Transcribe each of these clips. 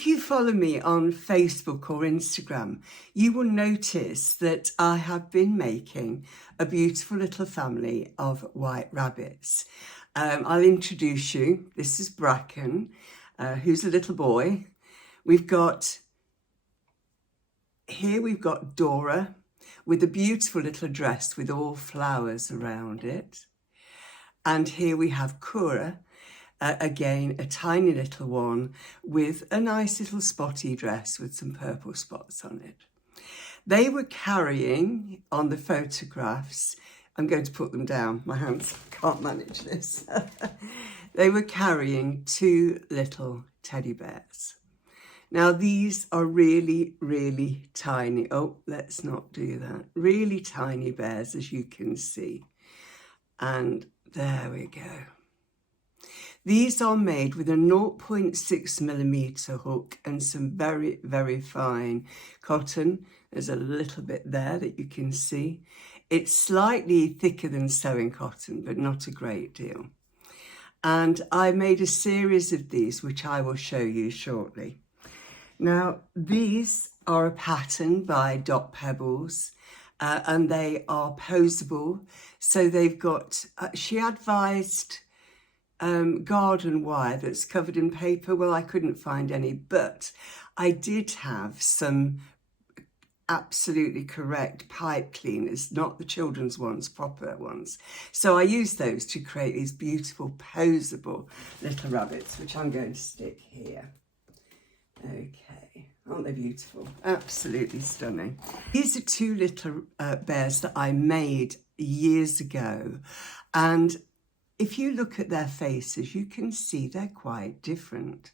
If you follow me on Facebook or Instagram, you will notice that I have been making a beautiful little family of white rabbits. I'll introduce you. This is Bracken, who's a little boy. We've got Dora with a beautiful little dress with all flowers around it. And here we have Cora, again, a tiny little one with a nice little spotty dress with some purple spots on it. They were carrying on the photographs, I'm going to put them down, my hands can't manage this. They were carrying two little teddy bears. Now these are really, really tiny. Oh, let's not do that. Really tiny bears, as you can see. And there we go. These are made with a 0.6mm hook and some very, very fine cotton. There's a little bit there that you can see. It's slightly thicker than sewing cotton, but not a great deal. And I made a series of these, which I will show you shortly. Now, these are a pattern by Dot Pebbles, and they are posable. So they've got, she advised garden wire that's covered in paper. Well, I couldn't find any, but I did have some absolutely correct pipe cleaners, not the children's ones, proper ones. So I used those to create these beautiful posable little rabbits, which I'm going to stick here. Okay, aren't they beautiful? Absolutely stunning. These are two little bears that I made years ago, and if you look at their faces, you can see they're quite different.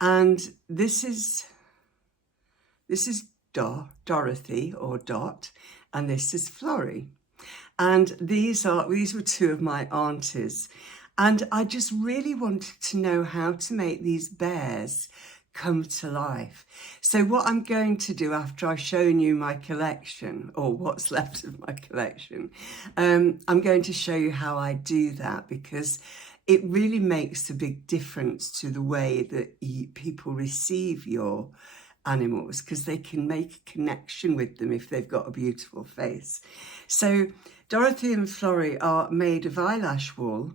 And this is Dorothy or Dot, and this is Florrie. And these were two of my aunties. And I just really wanted to know how to make these bears come to life. So what I'm going to do after I've shown you my collection, or what's left of my collection, I'm going to show you how I do that, because it really makes a big difference to the way that people receive your animals, because they can make a connection with them if they've got a beautiful face. So Dorothy and Florrie are made of eyelash wool,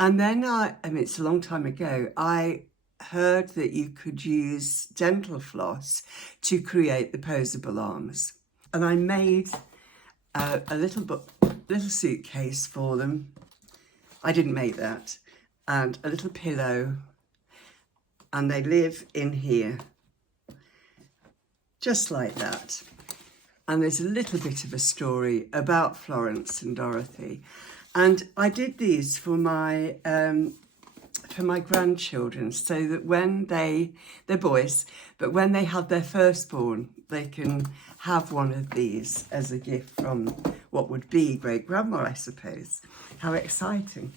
and then I mean, it's a long time ago, I heard that you could use dental floss to create the posable arms, and I made a little suitcase for them. I didn't make that, and a little pillow, and they live in here just like that. And there's a little bit of a story about Florence and Dorothy, and I did these for my grandchildren, so that when they're boys, but when they have their firstborn, they can have one of these as a gift from what would be great grandma, I suppose. How exciting.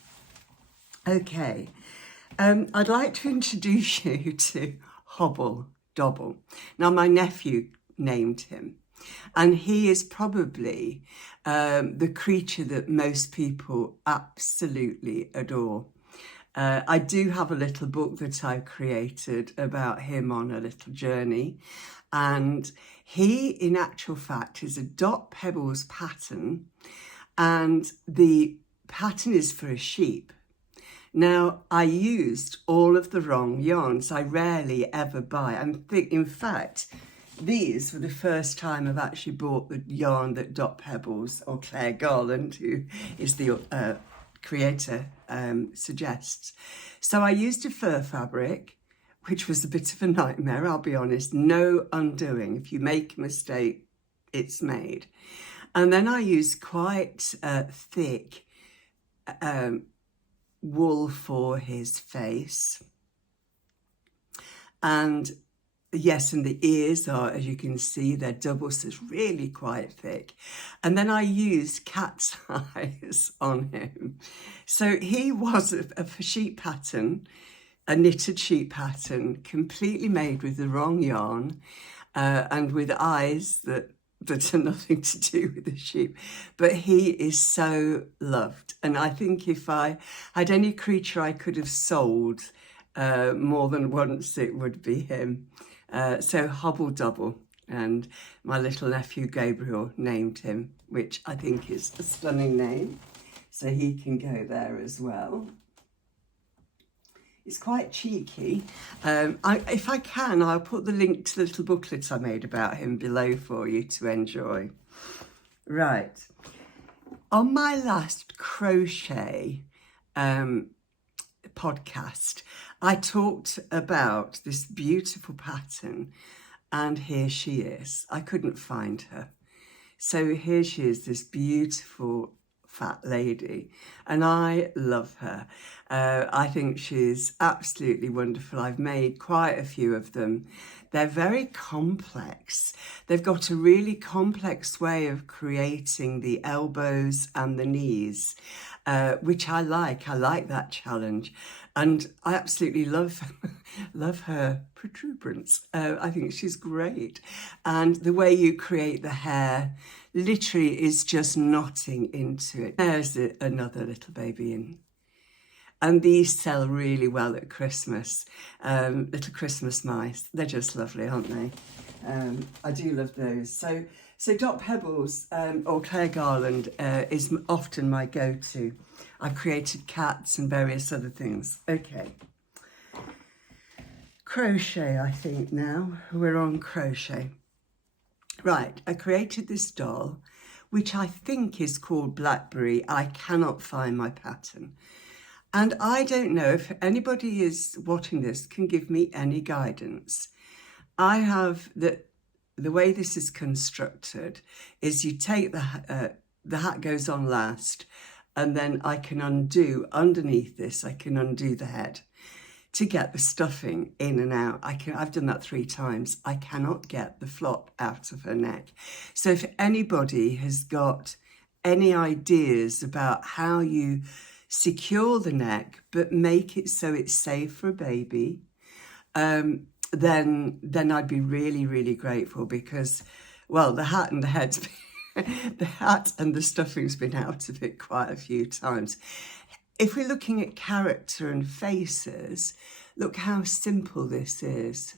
Okay, I'd like to introduce you to Hobble Dobble. Now, my nephew named him, and he is probably the creature that most people absolutely adore. I do have a little book that I created about him on a little journey, and he, in actual fact, is a Dot Pebbles pattern, and the pattern is for a sheep. Now, I used all of the wrong yarns. I rarely ever buy. In fact, these were the first time I've actually bought the yarn that Dot Pebbles, or Claire Garland, who is the creator, suggests. So I used a fur fabric, which was a bit of a nightmare, I'll be honest. No undoing. If you make a mistake, it's made. And then I used quite thick wool for his face. And yes, and the ears are, as you can see, they're double, so it's really quite thick. And then I used cat's eyes on him. So he was a sheep pattern, a knitted sheep pattern, completely made with the wrong yarn, and with eyes that are nothing to do with the sheep. But he is so loved. And I think if I had any creature I could have sold more than once it would be him. So Hobble Double, and my little nephew Gabriel named him, which I think is a stunning name. So he can go there as well. It's quite cheeky. If I can, I'll put the link to the little booklet I made about him below for you to enjoy. Right. On my last crochet podcast, I talked about this beautiful pattern, and here she is. I couldn't find her. So here she is, this beautiful fat lady, and I love her. I think she's absolutely wonderful. I've made quite a few of them. They're very complex. They've got a really complex way of creating the elbows and the knees, which I like. I like that challenge. And I absolutely love her protuberance. I think she's great. And the way you create the hair literally is just knotting into it. There's another little baby in. And these sell really well at Christmas. Little Christmas mice. They're just lovely, aren't they? I do love those. So Dot Pebbles or Claire Garland is often my go-to. I've created cats and various other things. Okay. Crochet, I think now. We're on crochet. Right, I created this doll, which I think is called Blackberry. I cannot find my pattern. And I don't know if anybody is watching this can give me any guidance. I have the way this is constructed is you take the hat goes on last, and then I can undo underneath this. I can undo the head to get the stuffing in and out. I've done that 3 times. I cannot get the flop out of her neck. So if anybody has got any ideas about how you secure the neck but make it so it's safe for a baby, then I'd be really, really grateful, because, well, the hat and the head's been, the hat and the stuffing's been out of it quite a few times. If we're looking at character and faces, look how simple this is.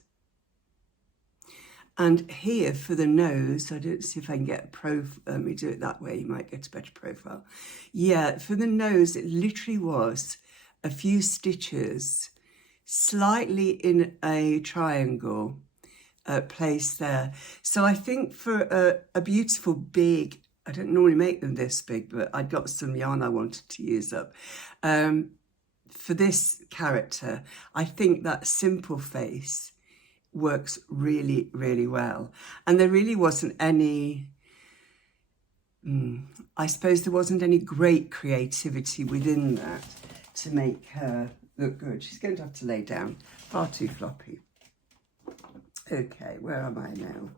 And here for the nose, I don't see if I can get a profile. Let me do it that way, you might get a better profile. Yeah, for the nose, it literally was a few stitches, slightly in a triangle placed there. So I think for a beautiful big, I don't normally make them this big, but I got some yarn I wanted to use up. For this character, I think that simple face works really, really well. And there really wasn't any, I suppose there wasn't any great creativity within that to make her look good. She's going to have to lay down, far too floppy. Okay, where am I now?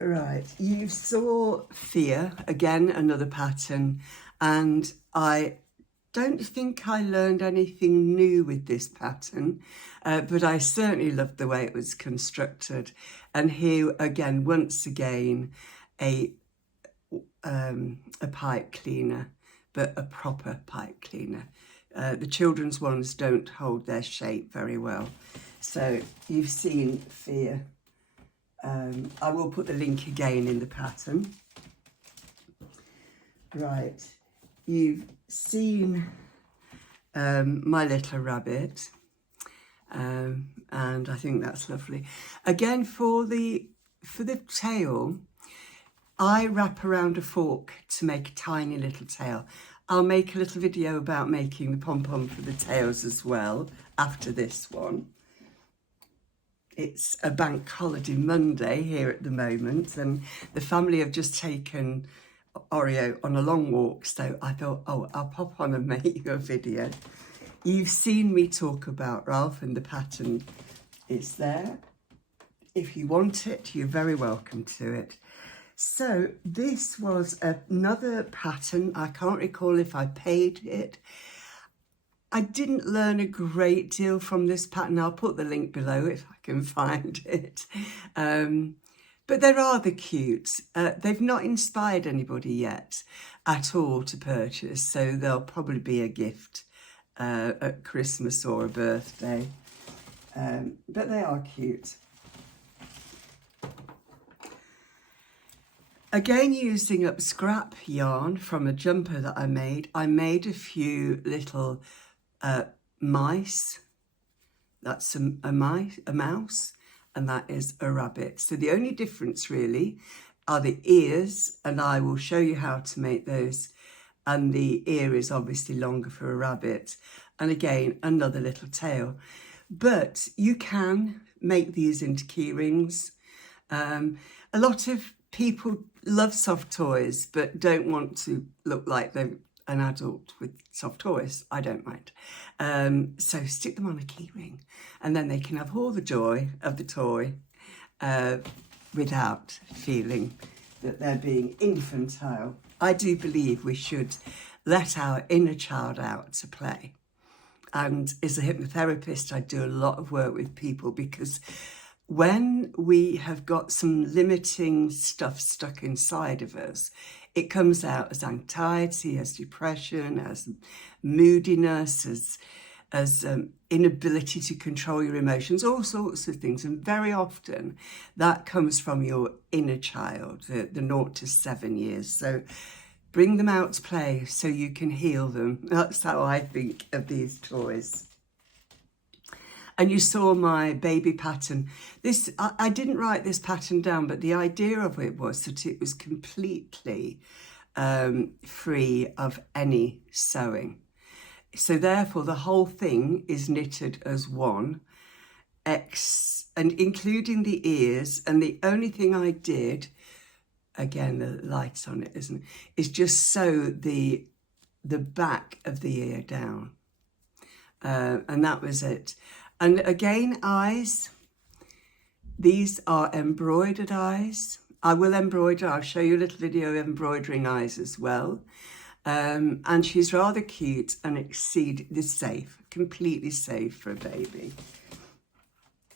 Right, you saw Fear, again, another pattern, and I don't think I learned anything new with this pattern, but I certainly loved the way it was constructed. And here, again, once again, a pipe cleaner, but a proper pipe cleaner. The children's ones don't hold their shape very well. So you've seen Fear. I will put the link again in the pattern. Right, you've seen My Little Rabbit, and I think that's lovely. Again, for the tail, I wrap around a fork to make a tiny little tail. I'll make a little video about making the pom-pom for the tails as well after this one. It's a bank holiday Monday here at the moment, and the family have just taken Oreo on a long walk, so I thought, oh, I'll pop on and make you a video. You've seen me talk about Ralph, and the pattern is there. If you want it, you're very welcome to it. So this was another pattern. I can't recall if I paid it. I didn't learn a great deal from this pattern. I'll put the link below if I can find it. But they're rather cute. They've not inspired anybody yet at all to purchase, so they'll probably be a gift at Christmas or a birthday. But they are cute. Again, using up scrap yarn from a jumper that I made a few little mice. That's a mouse, and that is a rabbit. So the only difference really are the ears, and I will show you how to make those. And the ear is obviously longer for a rabbit. And again, another little tail. But you can make these into key rings. A lot of people love soft toys, but don't want to look like they're an adult with soft toys. I don't mind. So stick them on a key ring, and then they can have all the joy of the toy without feeling that they're being infantile. I do believe we should let our inner child out to play. And as a hypnotherapist, I do a lot of work with people, because when we have got some limiting stuff stuck inside of us, it comes out as anxiety, as depression, as moodiness, as inability to control your emotions, all sorts of things. And very often that comes from your inner child, the 0 to 7 years. So bring them out to play so you can heal them. That's how I think of these toys. And you saw my baby pattern. This, I didn't write this pattern down, but the idea of it was that it was completely free of any sewing. So therefore the whole thing is knitted as one, and including the ears. And the only thing I did, again, the light's on it, isn't it, is just sew the back of the ear down. And that was it. And again, eyes. These are embroidered eyes. I will embroider. I'll show you a little video of embroidering eyes as well. And she's rather cute and safe, completely safe for a baby.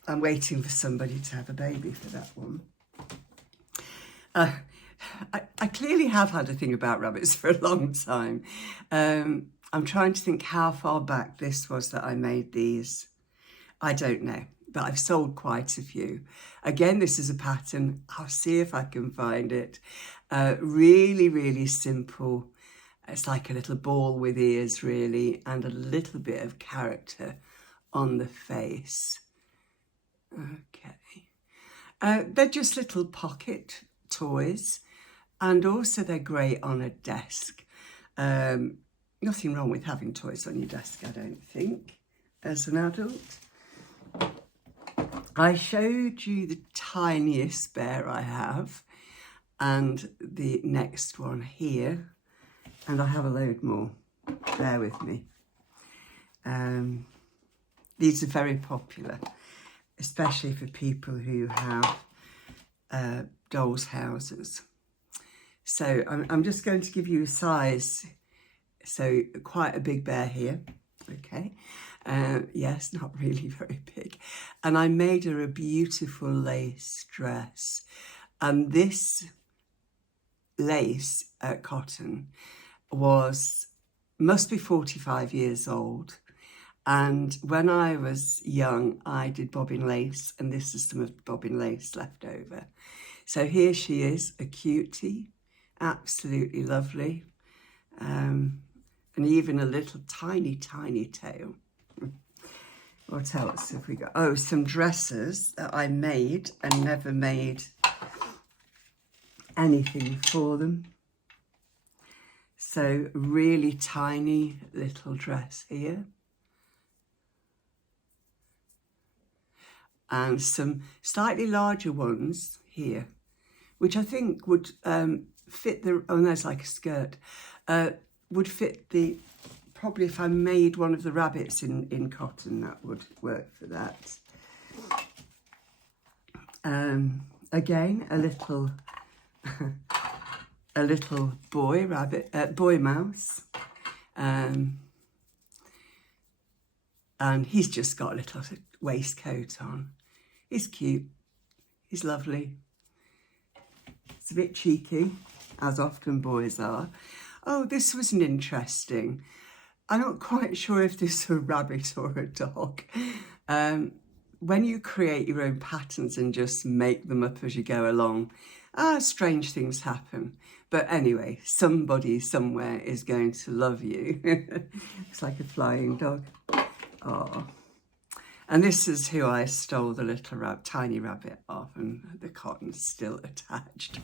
I'm waiting for somebody to have a baby for that one. I clearly have had a thing about rabbits for a long time. I'm trying to think how far back this was that I made these. I don't know, but I've sold quite a few. Again, this is a pattern. I'll see if I can find it. Really, really simple. It's like a little ball with ears, really, and a little bit of character on the face. Okay. They're just little pocket toys, and also they're great on a desk. Nothing wrong with having toys on your desk, I don't think, as an adult. I showed you the tiniest bear I have, and the next one here, and I have a load more. Bear with me. These are very popular, especially for people who have dolls' houses. So I'm just going to give you a size. So quite a big bear here, okay. Yes, not really very big. And I made her a beautiful lace dress. And this lace cotton must be 45 years old. And when I was young, I did bobbin lace, and this is some of the bobbin lace left over. So here she is, a cutie, absolutely lovely. And even a little tiny, tiny tail. What else have we got? Oh, some dresses that I made and never made anything for them. So really tiny little dress here. And some slightly larger ones here, which I think would fit the, oh, there's like a skirt, would fit the, probably if I made one of the rabbits in cotton, that would work for that. Again, a little boy rabbit, boy mouse. And he's just got a little waistcoat on. He's cute, he's lovely. It's a bit cheeky, as often boys are. Oh, this was an interesting. I'm not quite sure if this is a rabbit or a dog. When you create your own patterns and just make them up as you go along, strange things happen. But anyway, somebody somewhere is going to love you. It's like a flying dog. Oh. And this is who I stole the little tiny rabbit off, and the cotton's still attached.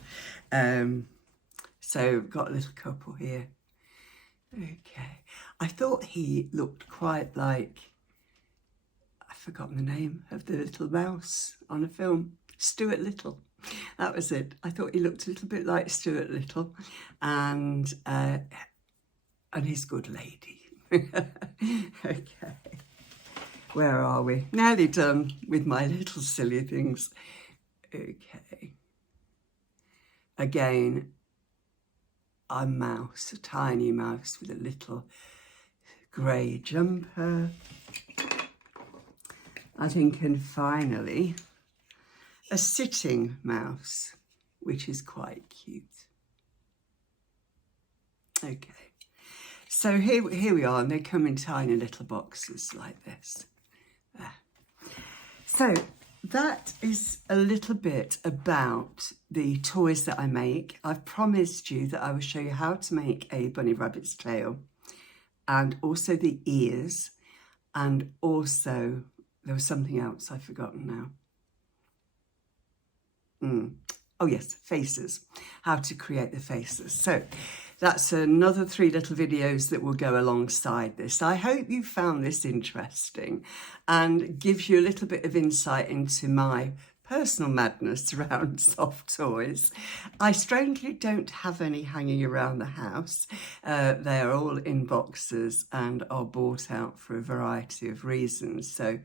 So got a little couple here. Okay. I thought he looked quite like, I've forgotten the name of the little mouse on a film, Stuart Little. That was it. I thought he looked a little bit like Stuart Little, and his good lady. Okay. Where are we? Nearly done with my little silly things. Okay. Again, a mouse, a tiny mouse with a little grey jumper. I think, and finally, a sitting mouse, which is quite cute. Okay. So here we are, and they come in tiny little boxes like this. There. So that is a little bit about the toys that I make. I've promised you that I will show you how to make a bunny rabbit's tail, and also the ears, and also there was something else I've forgotten now. Oh yes, faces, how to create the faces. So that's another 3 little videos that will go alongside this. I hope you found this interesting and gives you a little bit of insight into my personal madness around soft toys. I strangely don't have any hanging around the house. They are all in boxes and are bought out for a variety of reasons. So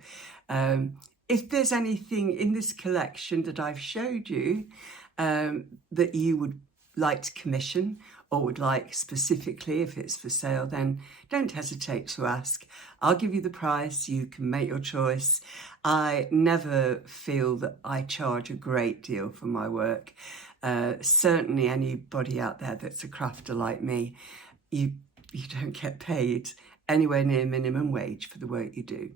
if there's anything in this collection that I've showed you that you would like to commission, or would like specifically, if it's for sale, then don't hesitate to ask. I'll give you the price, you can make your choice. I never feel that I charge a great deal for my work. Certainly anybody out there that's a crafter like me, you don't get paid anywhere near minimum wage for the work you do.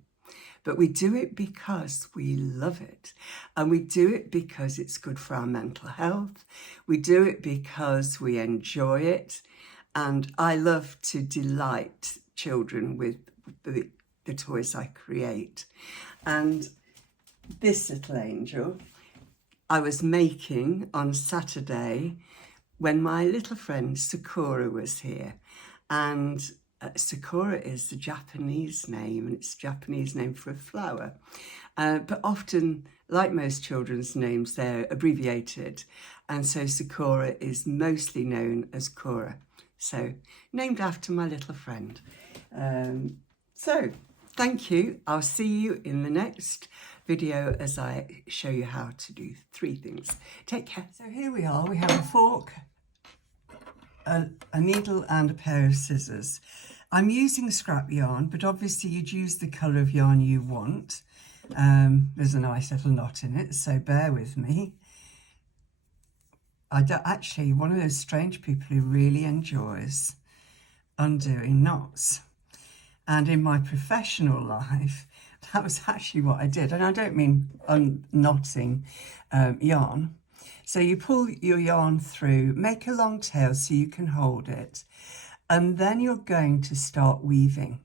But we do it because we love it, and we do it because it's good for our mental health. We do it because we enjoy it, and I love to delight children with the toys I create. And this little angel I was making on Saturday when my little friend Sakura was here, and Sakura is the Japanese name, and it's a Japanese name for a flower. But often, like most children's names, they're abbreviated. And so Sakura is mostly known as Kora. So named after my little friend. So thank you. I'll see you in the next video as I show you how to do 3 things. Take care. So here we are. We have a fork, a needle and a pair of scissors. I'm using scrap yarn, but obviously you'd use the colour of yarn you want. There's a nice little knot in it, so bear with me. Actually, one of those strange people who really enjoys undoing knots. And in my professional life, that was actually what I did. And I don't mean unknotting yarn. So you pull your yarn through, make a long tail so you can hold it. And then you're going to start weaving.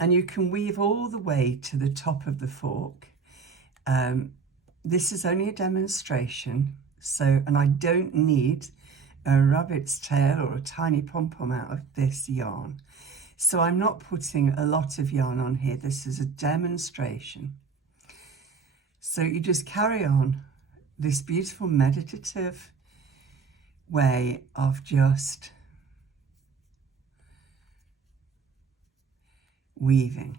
And you can weave all the way to the top of the fork. This is only a demonstration, and I don't need a rabbit's tail or a tiny pom-pom out of this yarn. So I'm not putting a lot of yarn on here. This is a demonstration. So you just carry on this beautiful meditative way of just weaving.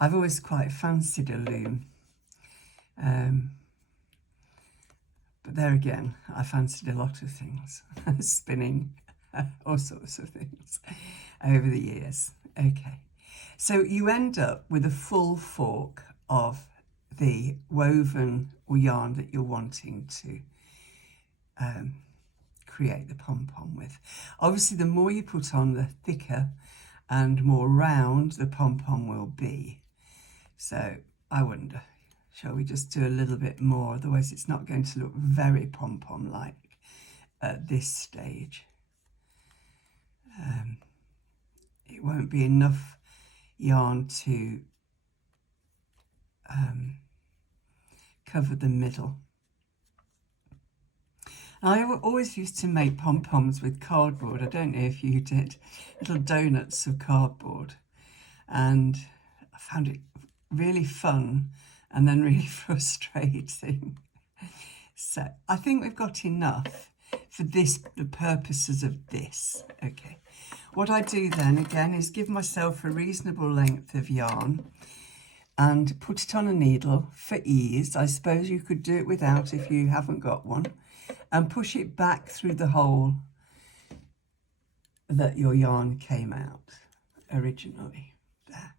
I've always quite fancied a loom, but there again, I fancied a lot of things, spinning, all sorts of things over the years. Okay, so you end up with a full fork of the woven or yarn that you're wanting to create the pom-pom with. Obviously, the more you put on, the thicker and more round the pom-pom will be. So I wonder, shall we just do a little bit more? Otherwise it's not going to look very pom-pom-like at this stage. It won't be enough yarn to cover the middle. I always used to make pom-poms with cardboard. I don't know if you did, little donuts of cardboard. And I found it really fun and then really frustrating. So I think we've got enough for this, the purposes of this. Okay. What I do then again is give myself a reasonable length of yarn and put it on a needle for ease. I suppose you could do it without if you haven't got one, and push it back through the hole that your yarn came out originally. There.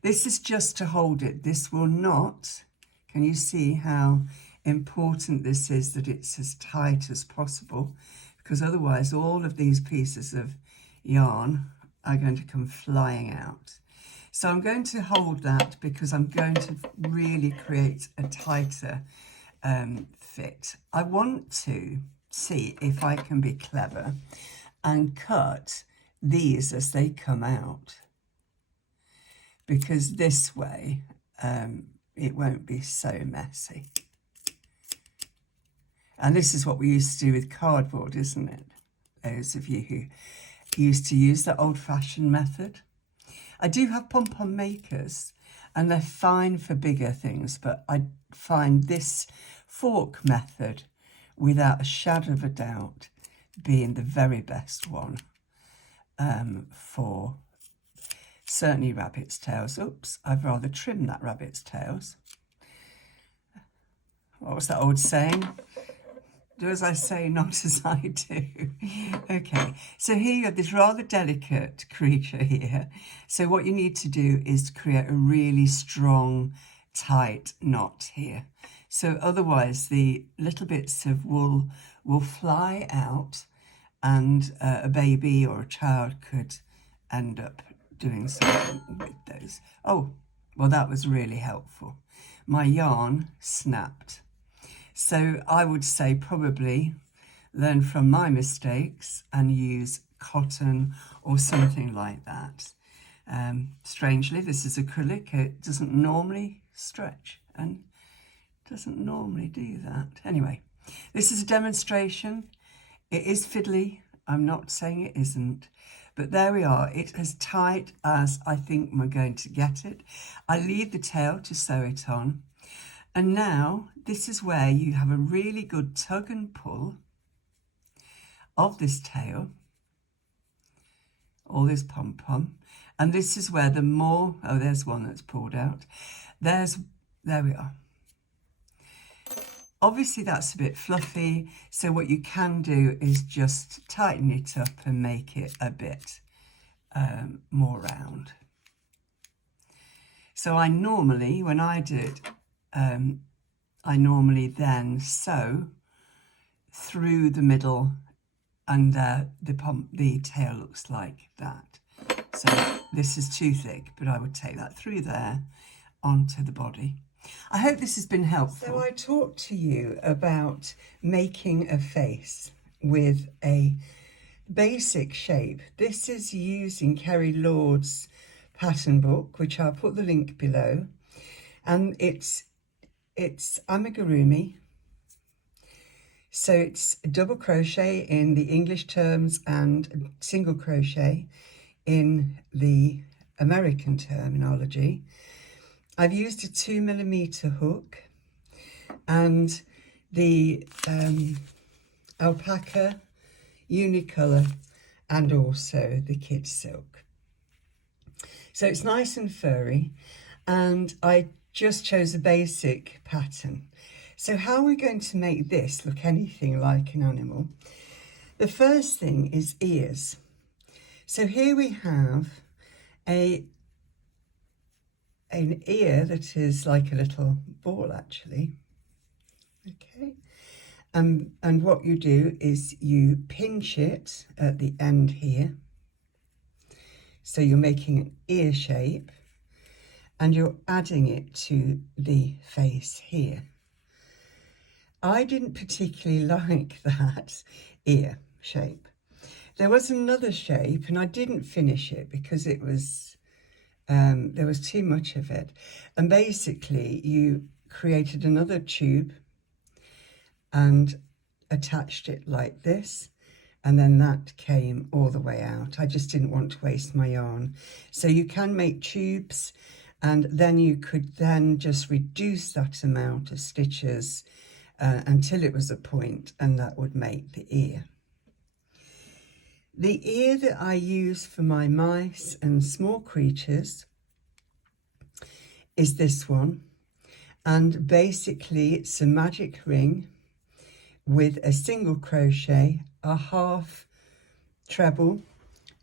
This is just to hold it. This will not, can you see how important this is, that it's as tight as possible, because otherwise all of these pieces of yarn are going to come flying out. So I'm going to hold that because I'm going to really create a tighter fit. I want to see if I can be clever and cut these as they come out, because this way it won't be so messy. And this is what we used to do with cardboard, isn't it? Those of you who used to use the old-fashioned method. I do have pom-pom makers, and they're fine for bigger things, but I find this fork method, without a shadow of a doubt, being the very best one for certainly rabbit's tails. Oops, I've rather trimmed that rabbit's tails. What was that old saying? Do as I say, not as I do. Okay, so here you have this rather delicate creature here. So what you need to do is to create a really strong, tight knot here. So otherwise the little bits of wool will fly out, and a baby or a child could end up doing something with those. Oh, well, that was really helpful. My yarn snapped. So I would say probably learn from my mistakes and use cotton or something like that. Strangely, this is acrylic. It doesn't normally stretch and doesn't normally do that. Anyway, this is a demonstration. It is fiddly. I'm not saying it isn't. But there we are. It's as tight as I think we're going to get it. I leave the tail to sew it on. And now this is where you have a really good tug and pull of this tail, all this pom-pom. And this is where the more, oh, there's one that's pulled out. There we are. Obviously that's a bit fluffy, so what you can do is just tighten it up and make it a bit more round. So I normally, when I do it, I normally then sew through the middle, and the tail looks like that. So this is too thick, but I would take that through there onto the body. I hope this has been helpful. So I talked to you about making a face with a basic shape. This is using Kerry Lord's pattern book, which I'll put the link below. And it's amigurumi. So it's double crochet in the English terms and single crochet in the American terminology. I've used a 2mm hook and the alpaca, unicolor, and also the kid silk. So it's nice and furry, and I just chose a basic pattern. So how are we going to make this look anything like an animal? The first thing is ears. So here we have an ear that is like a little ball, actually. Okay. And what you do is you pinch it at the end here. So you're making an ear shape and you're adding it to the face here. I didn't particularly like that ear shape. There was another shape and I didn't finish it because it was, there was too much of it. And basically you created another tube and attached it like this, and then that came all the way out. I just didn't want to waste my yarn. So you can make tubes, and then you could then just reduce that amount of stitches until it was a point, and that would make the ear. The ear that I use for my mice and small creatures is this one, and basically it's a magic ring with a single crochet, a half treble,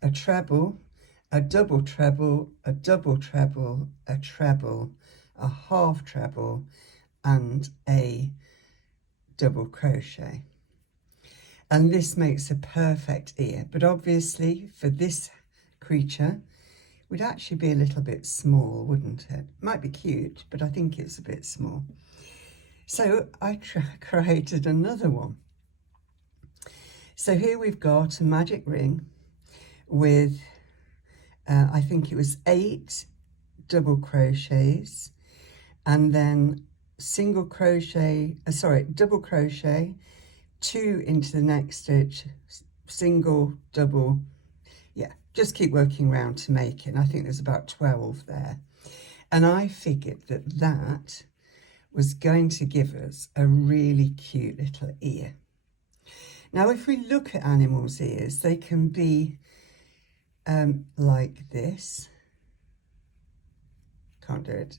a treble, a double treble, a double treble, a treble, a half treble, and a double crochet. And this makes a perfect ear, but obviously for this creature it would actually be a little bit small, wouldn't it? Might be cute, but I think it's a bit small. So I created another one. So here we've got a magic ring with, I think it was 8 double crochets, and then double crochet, 2 into the next stitch, single, double, yeah, just keep working around to make it. And I think there's about 12 there. And I figured that that was going to give us a really cute little ear. Now, if we look at animals' ears, they can be like this. Can't do it.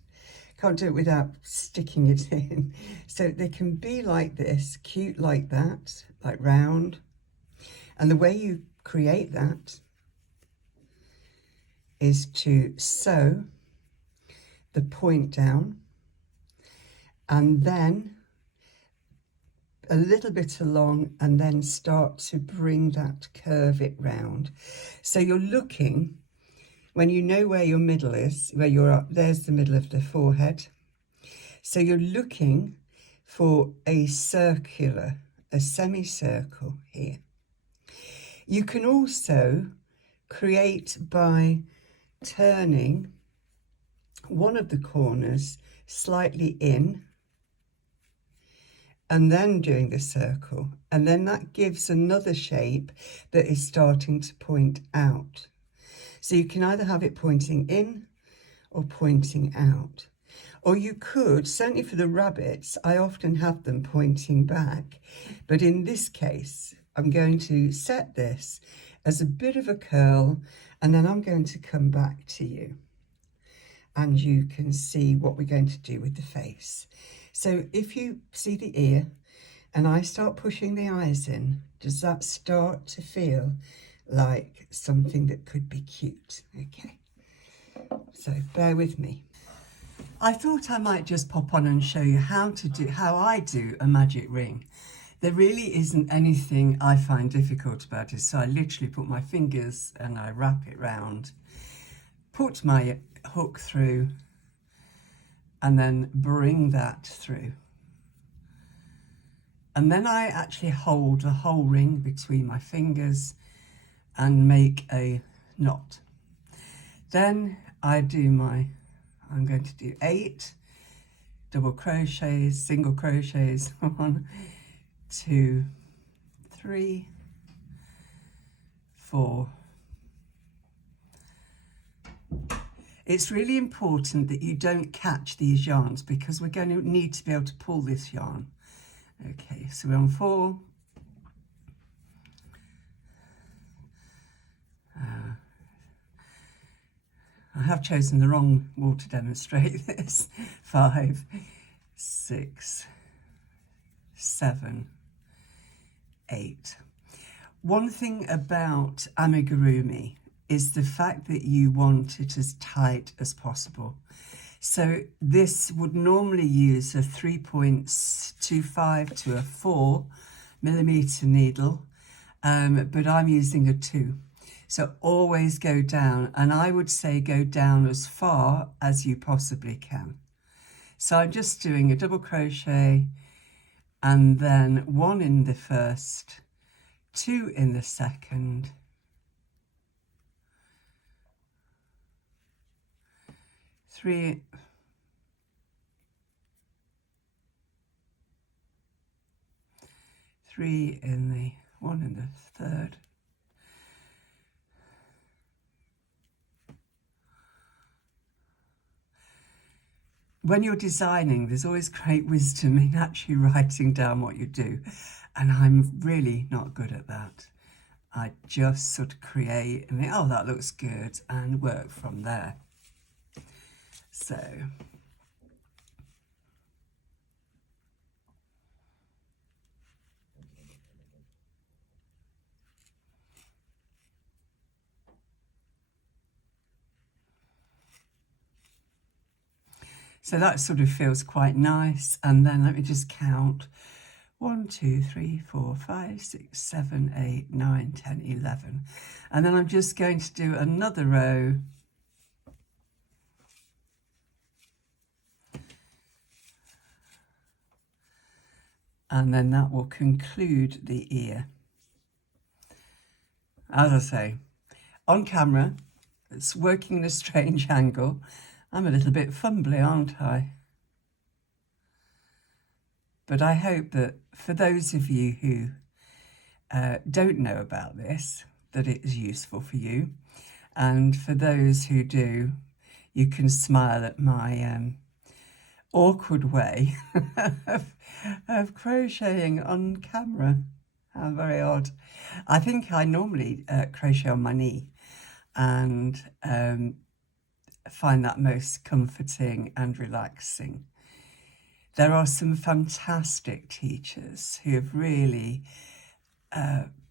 Can't do it without sticking it in. So they can be like this, cute like that, like round. And the way you create that is to sew the point down, and then a little bit along, and then start to bring that, curve it round. So you're looking, when you know where your middle is, where you're up, there's the middle of the forehead. So you're looking for a circular, a semicircle here. You can also create by turning one of the corners slightly in and then doing the circle, and then that gives another shape that is starting to point out. So you can either have it pointing in or pointing out, or you could, certainly for the rabbits, I often have them pointing back, but in this case I'm going to set this as a bit of a curl, and then I'm going to come back to you and you can see what we're going to do with the face. So if you see the ear and I start pushing the eyes in, does that start to feel like something that could be cute? Okay, so bear with me. I thought I might just pop on and show you how I do a magic ring. There really isn't anything I find difficult about it. So I literally put my fingers and I wrap it round, put my hook through, and then bring that through. And then I actually hold the whole ring between my fingers and make a knot. Then I'm going to do 8 double crochets, single crochets, 1, 2, 3, 4. It's really important that you don't catch these yarns because we're going to need to be able to pull this yarn. Okay, so we're on 4. I have chosen the wrong wool to demonstrate this. 5, 6, 7, 8. One thing about amigurumi is the fact that you want it as tight as possible. So this would normally use a 3.25 to a 4mm needle, but I'm using a 2. So always go down, and I would say go down as far as you possibly can. So I'm just doing a double crochet and then 1 in the first, 2 in the second, 3 in the 1 in the third, when you're designing, there's always great wisdom in actually writing down what you do, and I'm really not good at that. I just sort of create and think, oh, that looks good, and work from there. So that sort of feels quite nice. And then let me just count. 1, 2, 3, 4, 5, 6, 7, 8, 9, 10, 11. And then I'm just going to do another row. And then that will conclude the ear. As I say, on camera, it's working in a strange angle. I'm a little bit fumbly, aren't I? But I hope that for those of you who don't know about this, that it is useful for you. And for those who do, you can smile at my awkward way of crocheting on camera. How very odd. I think I normally crochet on my knee, and find that most comforting and relaxing. There are some fantastic teachers who have really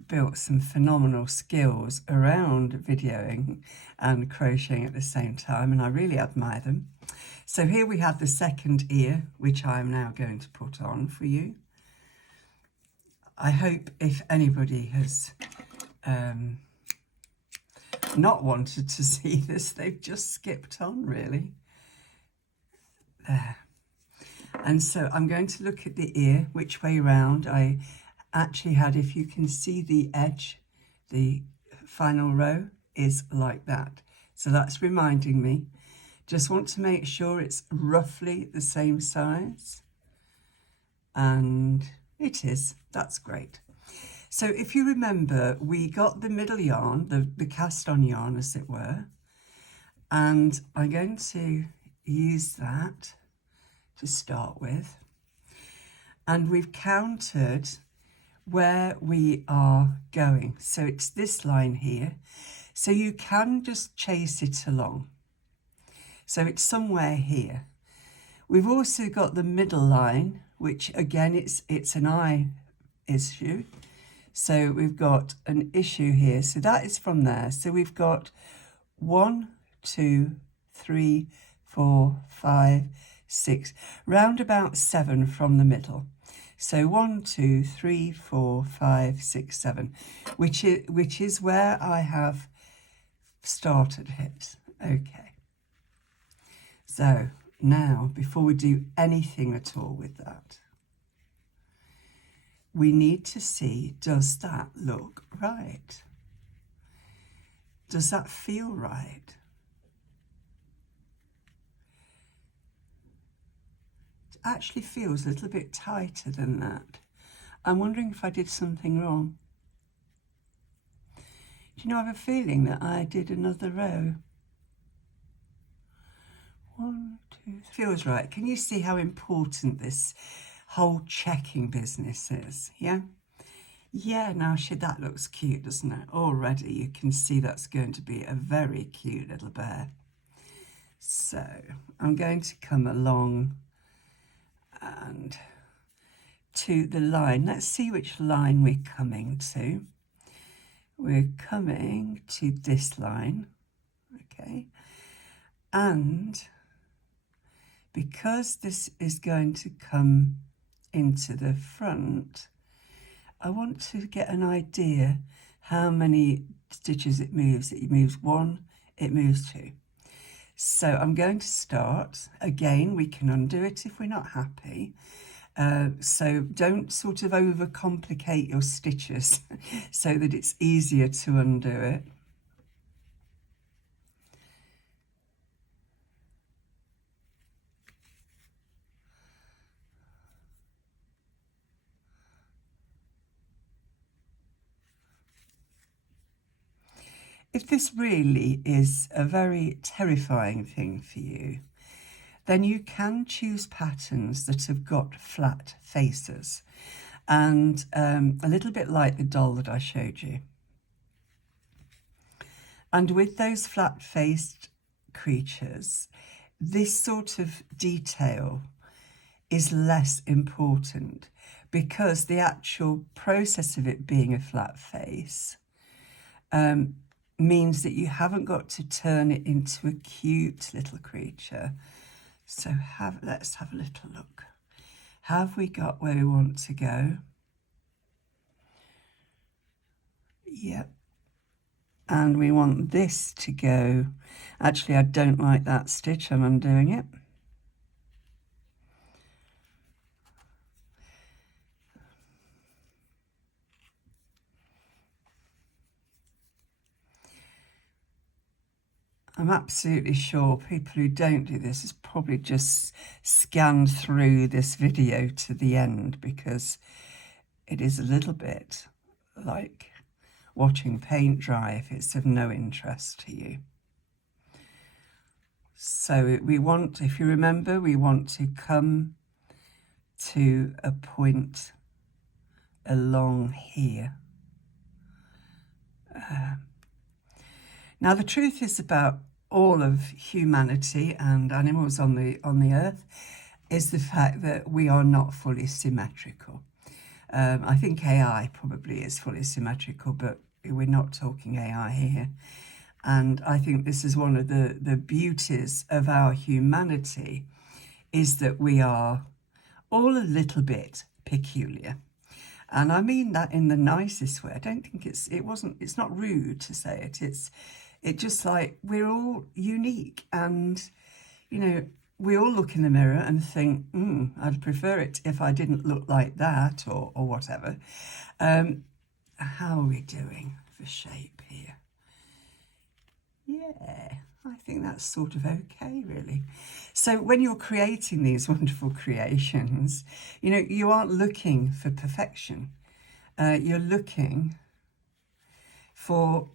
built some phenomenal skills around videoing and crocheting at the same time, and I really admire them. So here we have the second ear, which I am now going to put on for you. I hope if anybody has not wanted to see this, they've just skipped on, really. There. And so I'm going to look at the ear, which way round. I actually had, if you can see the edge, the final row is like that. So that's reminding me. Just want to make sure it's roughly the same size. And it is. That's great. So if you remember, we got the middle yarn, the cast on yarn, as it were, and I'm going to use that to start with. And we've counted where we are going. So it's this line here. So you can just chase it along. So it's somewhere here. We've also got the middle line, which again, it's an eye issue. So we've got an issue here. So that is from there. So we've got 1, 2, 3, 4, 5, 6, round about 7 from the middle. So 1, 2, 3, 4, 5, 6, 7, which is where I have started it. Okay. So now, before we do anything at all with that, we need to see, does that look right? Does that feel right? It actually feels a little bit tighter than that. I'm wondering if I did something wrong. Do you know, I have a feeling that I did another row. 1, 2, feels right. Can you see how important this whole checking business is? Yeah? Yeah, now that looks cute, doesn't it? Already you can see that's going to be a very cute little bear. So I'm going to come along and to the line. Let's see which line we're coming to. We're coming to this line, okay? And because this is going to come into the front, I want to get an idea how many stitches it moves. It moves 1, it moves 2. So I'm going to start. Again, we can undo it if we're not happy. So don't sort of overcomplicate your stitches so that it's easier to undo it. If this really is a very terrifying thing for you, then you can choose patterns that have got flat faces, and a little bit like the doll that I showed you. And with those flat-faced creatures, this sort of detail is less important because the actual process of it being a flat face means that you haven't got to turn it into a cute little creature. So let's have a little look. Have we got where we want to go? Yep. And we want this to go. Actually, I don't like that stitch. I'm undoing it. I'm absolutely sure people who don't do this has probably just scanned through this video to the end, because it is a little bit like watching paint dry if it's of no interest to you. So we want, if you remember, we want to come to a point along here. Now the truth is about all of humanity and animals on the earth is the fact that we are not fully symmetrical. I think AI probably is fully symmetrical, but we're not talking AI here. And I think this is one of the beauties of our humanity, is that we are all a little bit peculiar. And I mean that in the nicest way. I don't think it's not rude to say it. It's just like we're all unique, and, you know, we all look in the mirror and think, I'd prefer it if I didn't look like that, or whatever. How are we doing for shape here? Yeah, I think that's sort of okay, really. So when you're creating these wonderful creations, you know, you aren't looking for perfection. You're looking for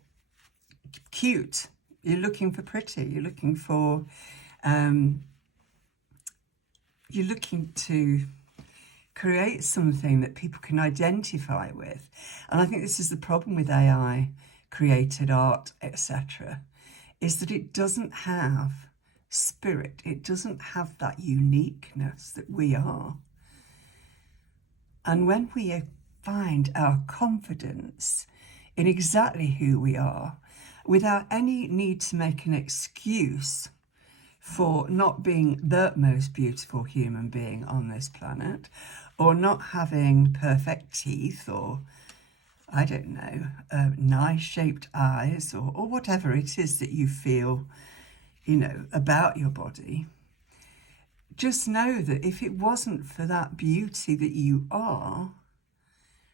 cute. You're looking for pretty. You're looking for, you're looking to create something that people can identify with. And I think this is the problem with AI created art, etc., is that it doesn't have spirit. It doesn't have that uniqueness that we are. And when we find our confidence in exactly who we are, without any need to make an excuse for not being the most beautiful human being on this planet, or not having perfect teeth, or, I don't know, nice shaped eyes, or whatever it is that you feel, you know, about your body, just know that if it wasn't for that beauty that you are,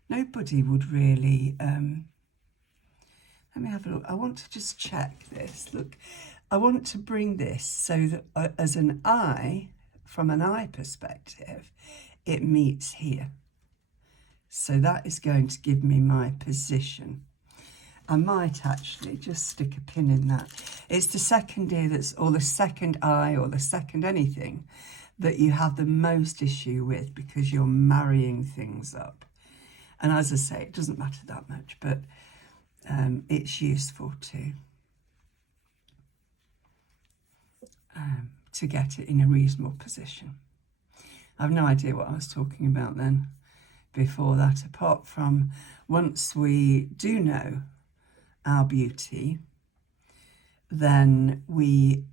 nobody would really, let me have a look. I want to just check this. Look, I want to bring this so that as an eye, from an eye perspective, it meets here. So that is going to give me my position. I might actually just stick a pin in that. It's the second ear that's, or the second eye, or the second anything that you have the most issue with, because you're marrying things up. And as I say, it doesn't matter that much, but it's useful to get it in a reasonable position. I have no idea what I was talking about then before that, apart from once we do know our beauty, then we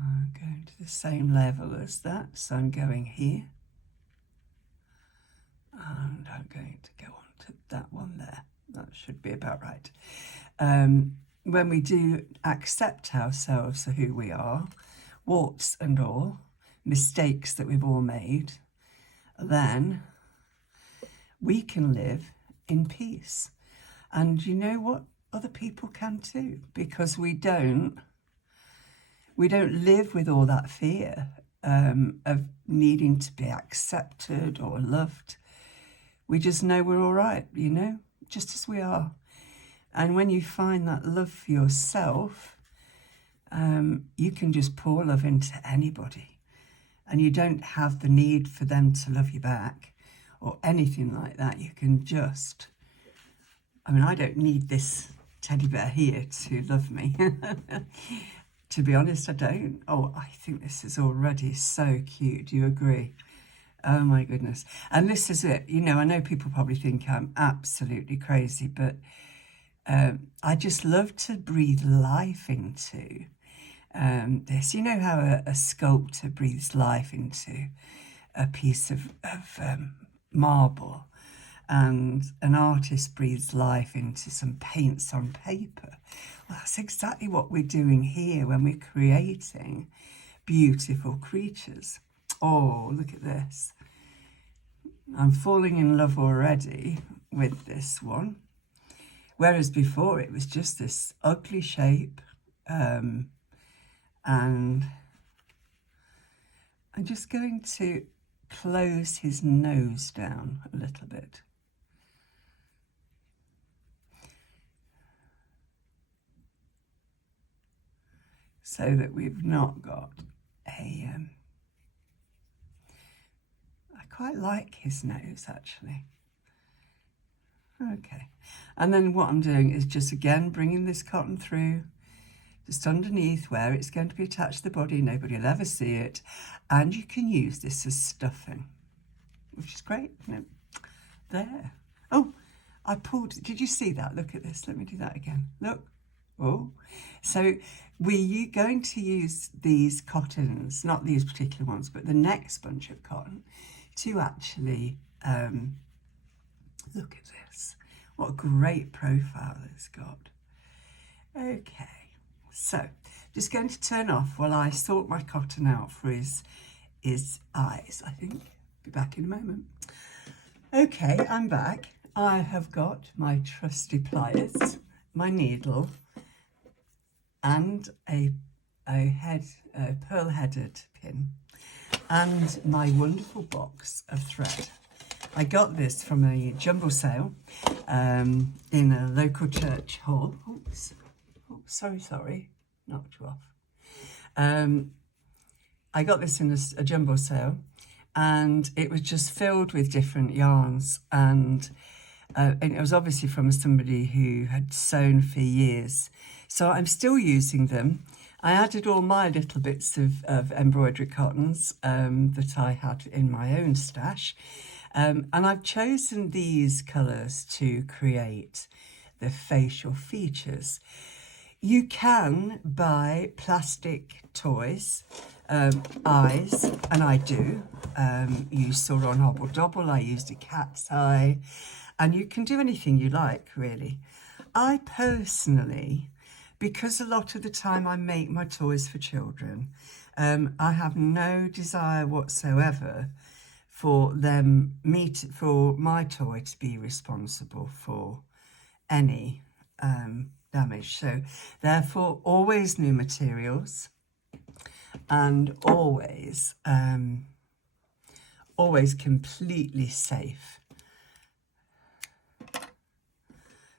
I'm going to the same level as that, so I'm going here. And I'm going to go on to that one there. That should be about right. When we do accept ourselves for who we are, warts and all, mistakes that we've all made, then we can live in peace. And you know what? Other people can too, because we don't live with all that fear of needing to be accepted or loved. We just know we're all right, you know, just as we are. And when you find that love for yourself, you can just pour love into anybody. And you don't have the need for them to love you back or anything like that. You can just, I mean, I don't need this teddy bear here to love me. To be honest, I don't. Oh, I think this is already so cute. Do you agree? Oh my goodness. And this is it. You know, I know people probably think I'm absolutely crazy, but I just love to breathe life into this. You know how a sculptor breathes life into a piece of marble, and an artist breathes life into some paints on paper. Well, that's exactly what we're doing here when we're creating beautiful creatures. Oh, look at this. I'm falling in love already with this one. Whereas before it was just this ugly shape. And I'm just going to close his nose down a little bit. So that we've not got a... I quite like his nose, actually. Okay. And then what I'm doing is just, again, bringing this cotton through, just underneath where it's going to be attached to the body. Nobody will ever see it. And you can use this as stuffing, which is great, isn't it? There. Oh, I pulled, did you see that? Look at this. Let me do that again. Look. Oh, so we're going to use these cottons, not these particular ones, but the next bunch of cotton, to actually look at this. What a great profile it's got. Okay, so just going to turn off while I sort my cotton out for his eyes, I think. Be back in a moment. Okay, I'm back. I have got my trusty pliers, my needle, and a pearl-headed pin, and my wonderful box of thread. I got this from a jumble sale in a local church hall. Oops. Oh, sorry, knocked you off. I got this in a jumble sale, and it was just filled with different yarns, and it was obviously from somebody who had sewn for years. So I'm still using them. I added all my little bits of embroidery cottons that I had in my own stash. And I've chosen these colours to create the facial features. You can buy plastic toys, eyes, and I do. You saw on Hobble Dobble, I used a cat's eye, and you can do anything you like, really. I personally, because a lot of the time I make my toys for children, I have no desire whatsoever for for my toy to be responsible for any damage. So therefore, always new materials, and always completely safe.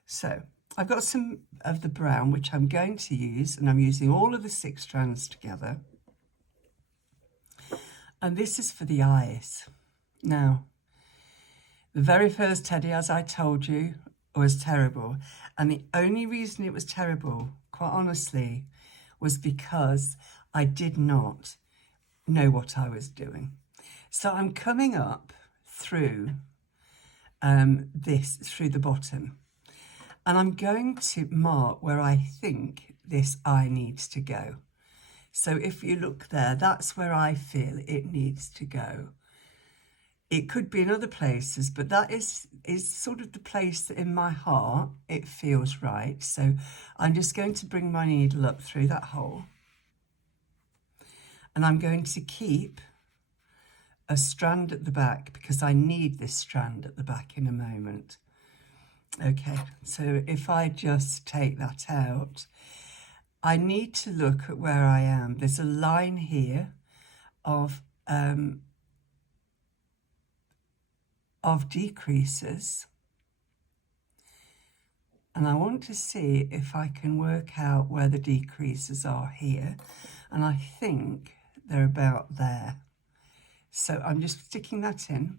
So I've got some of the brown, which I'm going to use, and I'm using all of the 6 strands together. And this is for the eyes. Now, the very first teddy, as I told you, was terrible. And the only reason it was terrible, quite honestly, was because I did not know what I was doing. So I'm coming up through through the bottom. And I'm going to mark where I think this eye needs to go. So if you look there, that's where I feel it needs to go. It could be in other places, but that is sort of the place that in my heart it feels right. So I'm just going to bring my needle up through that hole, and I'm going to keep a strand at the back because I need this strand at the back in a moment. Okay, so if I just take that out, I need to look at where I am. There's a line here of decreases, and I want to see if I can work out where the decreases are here, and I think they're about there. So I'm just sticking that in,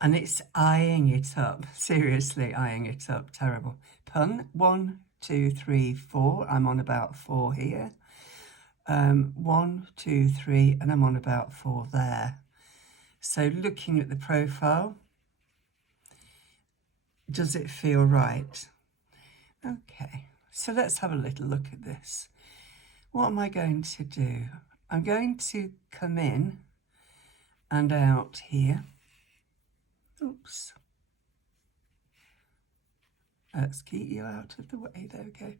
and it's eyeing it up, seriously eyeing it up, terrible pun. 1, 2, 3, 4, I'm on about 4 here. 1, 2, 3, and I'm on about 4 there. So looking at the profile, does it feel right? Okay, so let's have a little look at this. What am I going to do? I'm going to come in and out here. Oops. Let's keep you out of the way, there we go.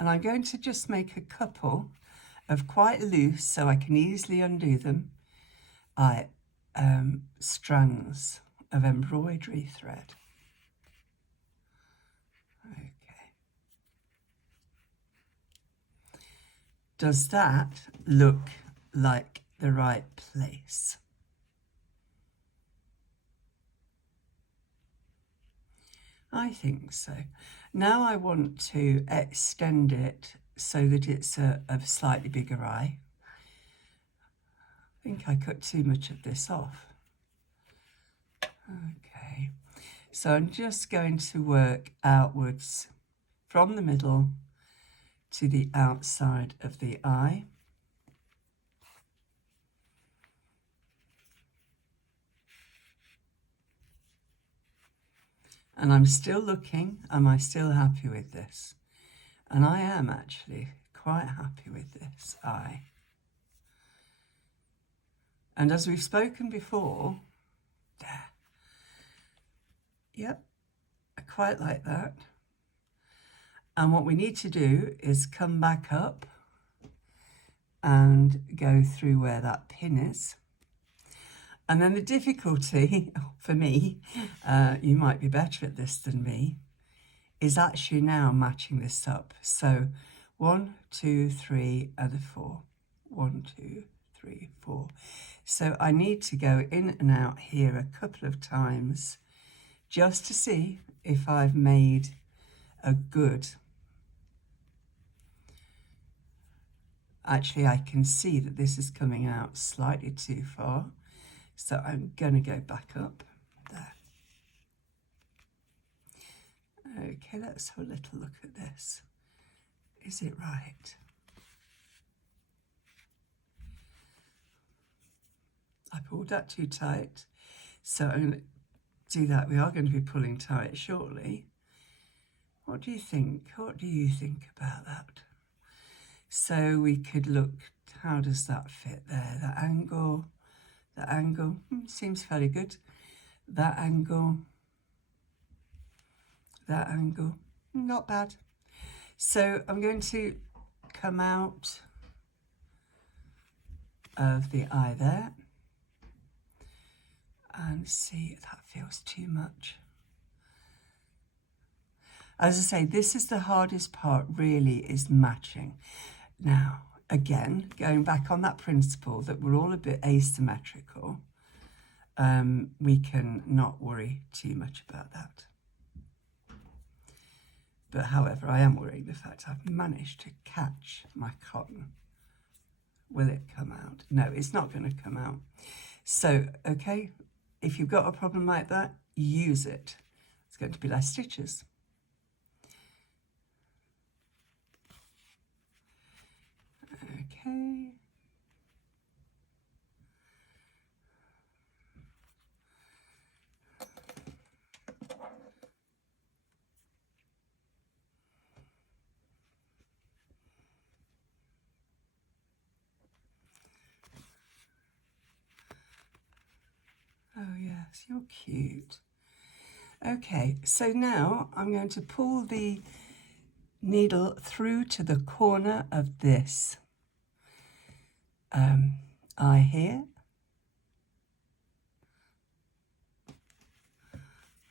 And I'm going to just make a couple of quite loose, so I can easily undo them, strands of embroidery thread. Okay. Does that look like the right place? I think so. Now I want to extend it so that it's a slightly bigger eye. I think I cut too much of this off. Okay, so I'm just going to work outwards from the middle to the outside of the eye. And I'm still looking, am I still happy with this? And I am actually quite happy with this eye. And as we've spoken before, there. Yep, I quite like that. And what we need to do is come back up and go through where that pin is. And then the difficulty for me, you might be better at this than me, is actually now matching this up. So 1, 2, 3, and 4. 1, 2, 3, 4. So I need to go in and out here a couple of times just to see if I've made a good. Actually, I can see that this is coming out slightly too far. So I'm going to go back up there. Okay, let's have a little look at this. Is it right? I pulled that too tight. So I'm going to do that. We are going to be pulling tight shortly. What do you think? What do you think about that? So we could look, how does that fit there? That angle seems fairly good. That angle, not bad. So I'm going to come out of the eye there and see if that feels too much. As I say, this is the hardest part, really, is matching. Now, again, going back on that principle that we're all a bit asymmetrical, we can not worry too much about that. But however, I am worrying the fact I've managed to catch my cotton. Will it come out? No, it's not going to come out. So, okay, if you've got a problem like that, use it. It's going to be less stitches. Okay. you're cute. Okay, so now I'm going to pull the needle through to the corner of this eye here.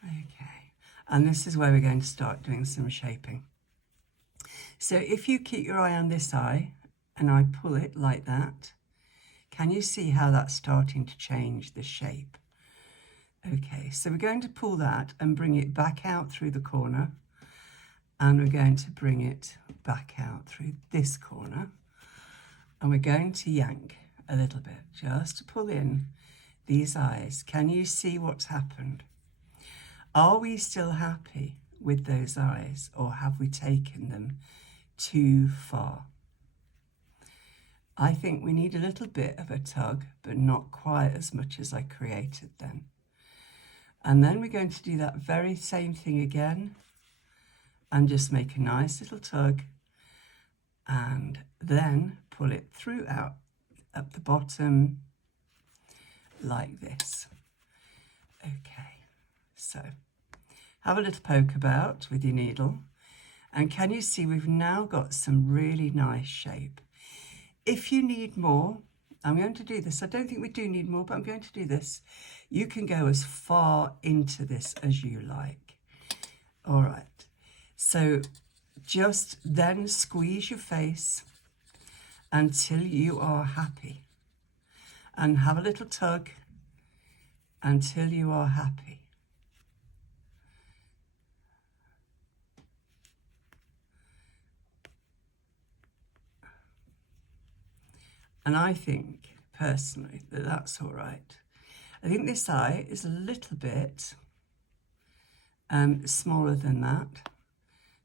Okay, and this is where we're going to start doing some shaping. So if you keep your eye on this eye and I pull it like that, can you see how that's starting to change the shape? Okay, so we're going to pull that and bring it back out through the corner, and we're going to bring it back out through this corner, and we're going to yank a little bit just to pull in these eyes. Can you see what's happened? Are we still happy with those eyes, or have we taken them too far? I think we need a little bit of a tug, but not quite as much as I created then. And then we're going to do that very same thing again and just make a nice little tug and then pull it through out up the bottom like this. Okay, so have a little poke about with your needle, and can you see we've now got some really nice shape. If you need more, I'm going to do this. I don't think we do need more, but I'm going to do this. You can go as far into this as you like. All right, so just then squeeze your face until you are happy, and have a little tug until you are happy. And I think, personally, that that's all right. I think this eye is a little bit smaller than that.